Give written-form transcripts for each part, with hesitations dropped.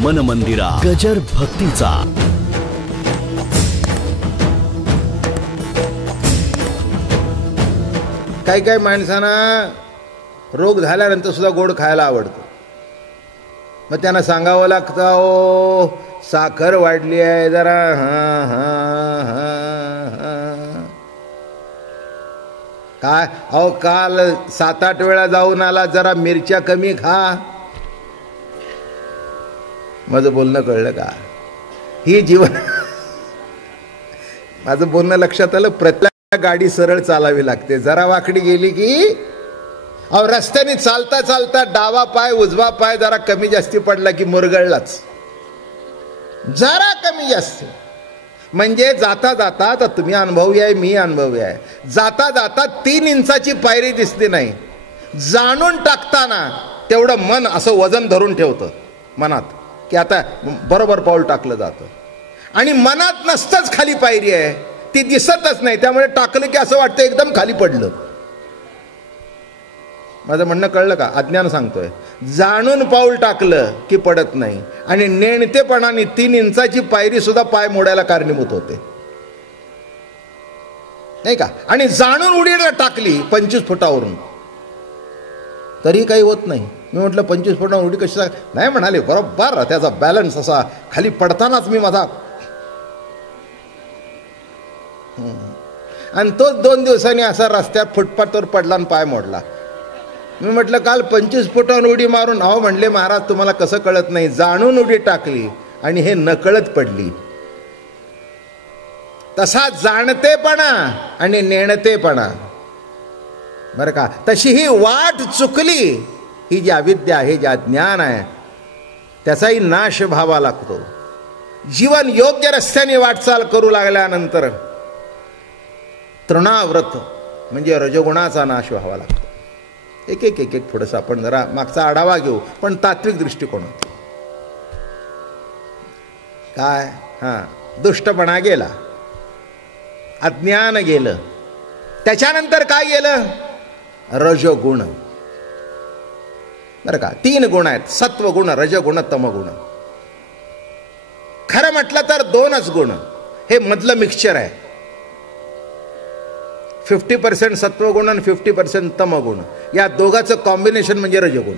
मन मंदिरा गजर भक्तीचा. काही काही माणसांना रोग झाल्यानंतर सुद्धा गोड खायला आवडतं. मग त्यांना सांगावं लागतं, ओ साखर वाढली आहे जरा, हां हां हां हां. काय अहो, काल 7-8 वेळा जाऊन आला, जरा मिरच्या कमी खा. माझं बोलणं कळलं का? ही जीवन माझं बोलणं लक्षात आलं. प्रत्येक गाडी सरळ चालावी लागते. जरा वाकडी गेली की, अहो रस्त्याने चालता चालता डावा पाय उजवा पाय जरा कमी जास्ती पडला की मुरगळलाच. जरा कमी जास्त म्हणजे जाता जाता, आता तुम्ही अनुभवी आहे, मी अनुभवी आहे, जाता जाता 3 इंचाची पायरी दिसली नाही. जाणून टाकताना तेवढं मन असं वजन धरून ठेवतं मनात की आता बरोबर पाऊल टाकलं जातं. आणि मनात नसतंच खाली पायरी आहे, ती दिसतच नाही, त्यामुळे टाकलं की असं वाटतं एकदम खाली पडलं. माझं म्हणणं कळलं का? अज्ञान सांगतोय. जाणून पाऊल टाकलं की पडत नाही, आणि नेणतेपणाने 3 इंचाची पायरी सुद्धा पाय मोडायला कारणीभूत होते, नाही का? आणि जाणून उडी टाकली 25 फुटावरून तरी काही होत नाही. मी म्हटलं 25 फुटावरून उडी कशी? नाही म्हणाले, बरोबर त्याचा बॅलन्स असा खाली पडतानाच मी माझा, आणि तोच 2 दिवसांनी असा रस्त्यात फुटपाथवर पडला आणि पाय मोडला. मी म्हटलं काल 25 फुटावर उडी मारून, अहो म्हणले महाराज तुम्हाला कसं कळत नाही, जाणून उडी टाकली आणि हे नकळत पडली. तसा जाणतेपणा आणि नेणतेपणा, बरं का, तशी ही वाट चुकली, ही जी अविद्या आहे, जे अज्ञान आहे, त्याचाही नाश व्हावा लागतो. जीवन योग्य रस्त्याने वाटचाल करू लागल्यानंतर तृणाव्रत म्हणजे रजोगुणाचा नाश व्हावा लागतो. एक एक एक एक थोडंसं आपण जरा मागचा आढावा घेऊ, पण तात्विक दृष्टिकोनात. काय? हां, दुष्टपणा गेला, अज्ञान गेलं, त्याच्यानंतर काय गेलं? रजोगुण. बरं का, 3 गुण आहेत, सत्वगुण, रजगुण, तमगुण. खरं म्हटलं तर 2च गुण, हे मधलं मिक्सचर आहे. 50% सत्वगुण आणि 50% तमगुण, या दोघांचं कॉम्बिनेशन म्हणजे रजगुण.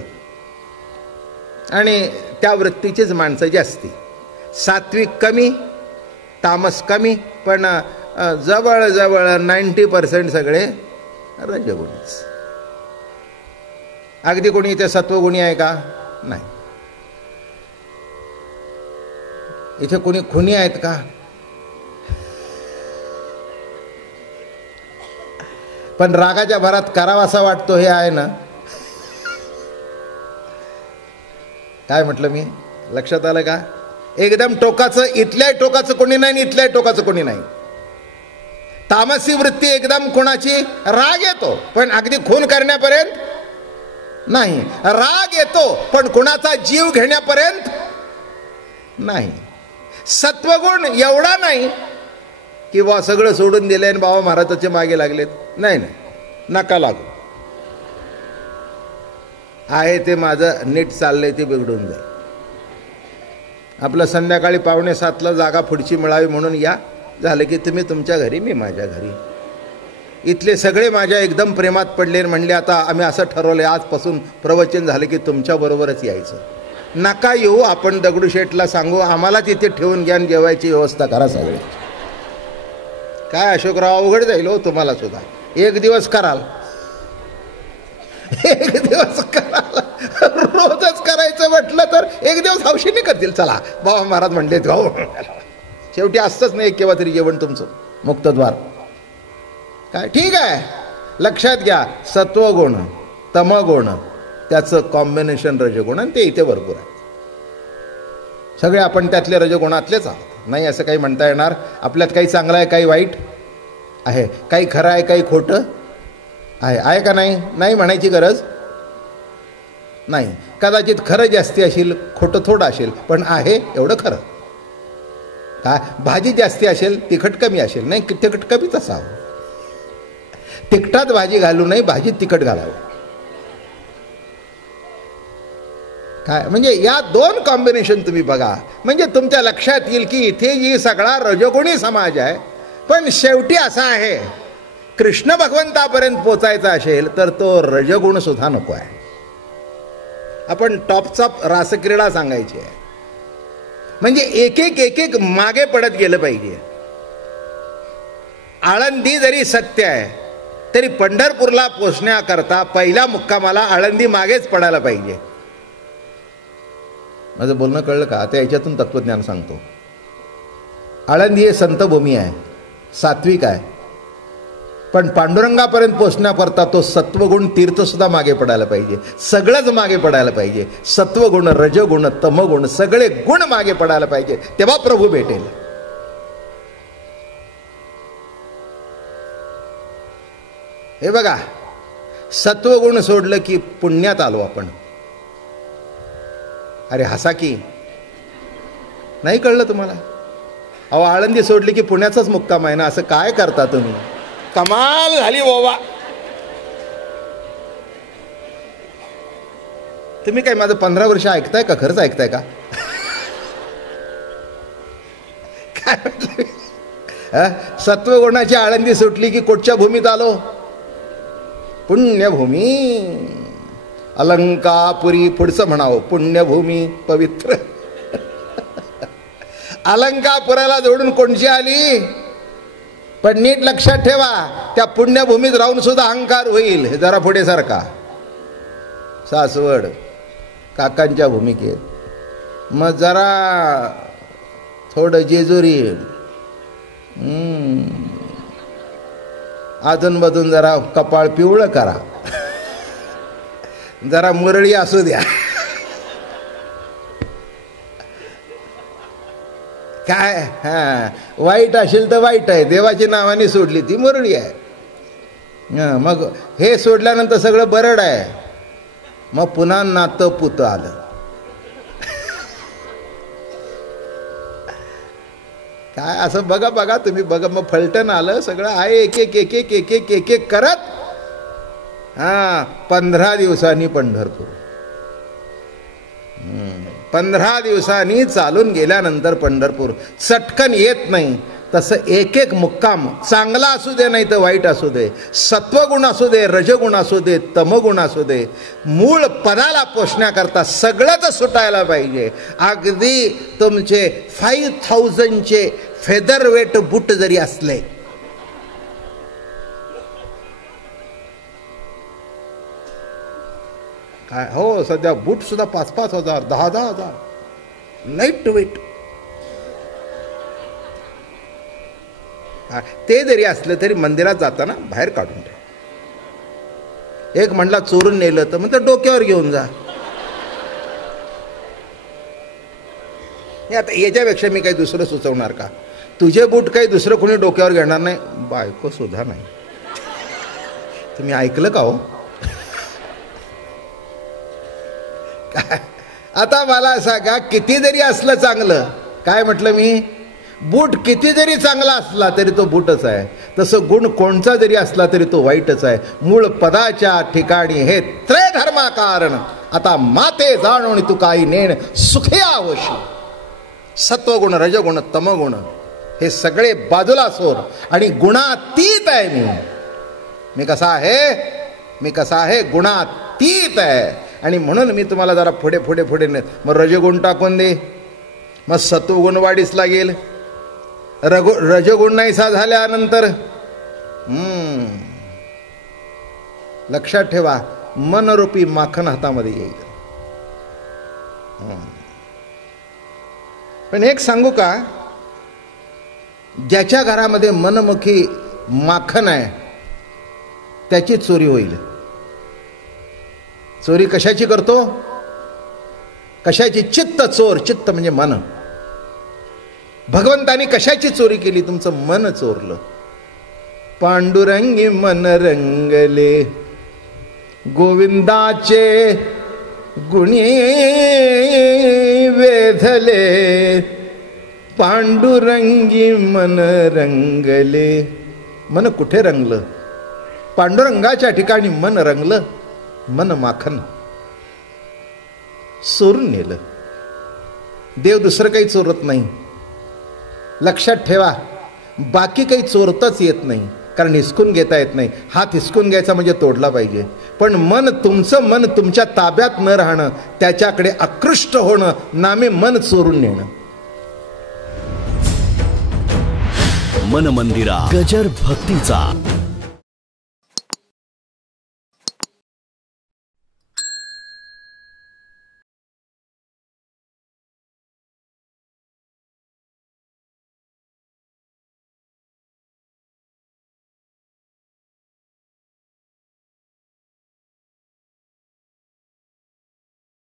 आणि त्या वृत्तीचीच माणसं जास्ती. सात्विक कमी, तामस कमी, पण जवळजवळ 90% सगळे रजगुणीच. अगदी कोणी इथे सत्वगुणी आहे का? नाही. इथे कोणी खुनी आहेत का? पण रागाच्या भरात करावासा वाटतो, हे आहे ना? काय म्हटलं मी? लक्षात आलं का? एकदम टोकाचं, इथल्याही टोकाचं कोणी नाही, इथल्याही टोकाचं कोणी नाही. तामसी वृत्ती एकदम कोणाची? राग येतो, पण अगदी खून करण्यापर्यंत नाही. राग येतो, पण कुणाचा जीव घेण्यापर्यंत नाही. सत्वगुण एवढा नाही की बा सगळं सोडून दिलंय आणि बाबा महाराजाचे मागे लागलेत. नाही नाही, नका लागू. आहे ते माझं नीट चाललंय ते बिघडून जाईल. आपलं संध्याकाळी 6:45ला जागा पुढची मिळावी म्हणून या, झालं की तुम्ही तुमच्या घरी, मी माझ्या घरी. इथले सगळे माझ्या एकदम प्रेमात पडले, म्हणले आता आम्ही असं ठरवलंय आजपासून प्रवचन झालं की तुमच्या बरोबरच यायचं. नका येऊ, आपण दगडूशेठला सांगू आम्हाला तिथे ठेवून घ्या, जेवायची व्यवस्था करा सगळे. काय अशोकराव, अवघड जाईल हो तुम्हाला सुद्धा. 1 दिवस कराल, 1 दिवस कराल, रोजच करायचं म्हटलं तर 1 दिवस हौशीने करतील. चला बाबा महाराज म्हणले, हो शेवटी असतंच नाही केव्हा तरी जेवण तुमचं मुक्तद्वार. काय ठीक आहे, लक्षात घ्या, सत्वगुण, तमगुण, त्याचं कॉम्बिनेशन रजगुण, आणि ते इथे भरपूर आहे. सगळे आपण त्यातले रजगुणातलेच आहोत, नाही असं काही म्हणता येणार. आपल्यात काही चांगलं आहे, काही वाईट आहे, काही खरं आहे, काही खोटं आहे. आहे का नाही? नाही म्हणायची गरज नाही. कदाचित खरं जास्ती असेल, खोटं थोडं असेल, पण आहे एवढं खरं. काय? भाजी जास्ती असेल, तिखट कमी असेल, नाही तिखट कमीच असावं. तिखटात भाजी घालू नये, भाजीत तिखट घालावं. काय म्हणजे या दोन कॉम्बिनेशन तुम्ही बघा, म्हणजे तुमच्या लक्षात येईल की इथे जी सगळा रजोगुणी समाज आहे, पण शेवटी असा आहे, कृष्ण भगवंतापर्यंत पोचायचा असेल तर तो रजगुण सुद्धा नको आहे. आपण टॉपचा रासक्रीडा सांगायची आहे, म्हणजे एक एक मागे पडत गेलं पाहिजे. आळंदी जरी सत्य आहे तरी पंढरपूरला पोचण्याकरता पहिल्या मुक्कामाला आळंदी मागेच पडायला पाहिजे. माझं बोलणं कळलं का? आता याच्यातून तत्वज्ञान सांगतो. आळंदी हे संतभूमी आहे, सात्विक आहे, पण पांडुरंगापर्यंत पोचण्याकरता तो सत्वगुण तीर्थ सुद्धा मागे पडायला पाहिजे. सगळंच मागे पडायला पाहिजे. सत्वगुण, रजगुण, तमगुण सगळे गुण मागे पडायला पाहिजे, तेव्हा प्रभू भेटेल. हे बघा, सत्वगुण सोडलं की पुण्यात आलो आपण. अरे हसा की, नाही कळलं तुम्हाला? अहो आळंदी सोडली की पुण्याचाच मुक्काम आहे ना. असं काय करता तुम्ही? कमाल झाली बाबा. तुम्ही काय माझं 15 वर्ष ऐकताय का? खरंच ऐकताय का? काय म्हटलं? सत्वगुणाची आळंदी सुटली की कुठच्या भूमीत आलो? पुण्यभूमी. अलंकापुरी. पुढचं म्हणावं, पुण्यभूमी पवित्र. अलंकापुराला जोडून कोणची आली? पण नीट लक्षात ठेवा, त्या पुण्यभूमीत राहून सुद्धा अहंकार होईल. हे जरा पुढे सारखा. सासवड काकांच्या भूमिकेत, मग जरा थोडं जेजुरी, अधूनमधून जरा कपाळ पिवळं करा, जरा मुरळी असू द्या. काय वाईट असेल तर वाईट आहे, देवाची नावाने सोडली ती मुरळी आहे. मग हे सोडल्यानंतर सगळं बरड आहे. मग पुन्हा नातं पुत आलं. काय असं बघा बघा तुम्ही बघा, मग फलटण आलं. सगळं आहे एक एक एक एक एक एक एक एक करत 15 दिवसांनी पंढरपूर. 15 दिवसांनी चालून गेल्यानंतर पंढरपूर चटकन येत नाही. तसं एक एक मुक्काम चांगला असू दे नाही तर वाईट असू दे, सत्वगुण असू दे, रजगुण असू दे, तमगुण असू दे, मूळ पदाला पोचण्याकरता सगळंच सुटायला पाहिजे. अगदी तुमचे 5000चे फेदर वेट बूट जरी असले, काय हो सध्या बूट सुद्धा 5-5 हजार, 10-10 हजार लाईट वेट. ते जरी असलं तरी मंदिरात जाताना बाहेर काढून ठेव. एक म्हणला चोरून नेलं तर म्हणतं डोक्यावर घेऊन जा. आता याच्यापेक्षा मी काही दुसरं सुचवणार का? तुझे बूट काही दुसरं कोणी डोक्यावर घेणार नाही, बायको सुद्धा नाही. तुम्ही ऐकलं का हो? आता मला सांगा, किती जरी असलं चांगलं, काय म्हटलं मी, बूट किती जरी चांगला असला तरी तो बूटच आहे. तसं गुण कोणचा जरी असला तरी तो वाईटच आहे. मूळ पदाच्या ठिकाणी हे त्रयधर्मा कारण, आता माते जाणून तू काही नेण सुखे आवशी. सत्वगुण, रजगुण, तमगुण हे सगळे बाजूला सोड आणि गुणातीत आहे मी. मी कसा आहे? मी कसा आहे? गुणातीत आहे. आणि म्हणून मी तुम्हाला जरा पुढे पुढे पुढे मग रजगुण टाकून दे, मग सत्वगुण वाढीस लागेल. रजगुण नाहीसा झाल्यानंतर लक्षात ठेवा, मनरूपी माखन हातामध्ये येईल. पण एक सांगू का, ज्याच्या घरामध्ये मनमुखी माखन आहे त्याची चोरी होईल. चोरी कशाची करतो? कशाची? चित्त चोर. चित्त म्हणजे मन. भगवंतानी कशाची चोरी केली? तुमचं मन चोरलं. पांडुरंगी मन रंगले, गोविंदाचे गुणी वेधले. पांडुरंगी मन रंगले. मन कुठे रंगलं? पांडुरंगाच्या ठिकाणी मन रंगलं. मन माखन. चोरून नेलं. देव दुसरं काही चोरत नाही. लक्षात ठेवा, बाकी काही चोरताच येत नाही, कारण हिसकून घेता येत नाही. हात हिसकून घ्यायचा म्हणजे तोडला पाहिजे. पण मन, तुमचं मन तुमच्या ताब्यात न राहणं, त्याच्याकडे आकृष्ट होणं, नामे मन चोरून नेणं. मन मंदिरा गजर भक्तीचा.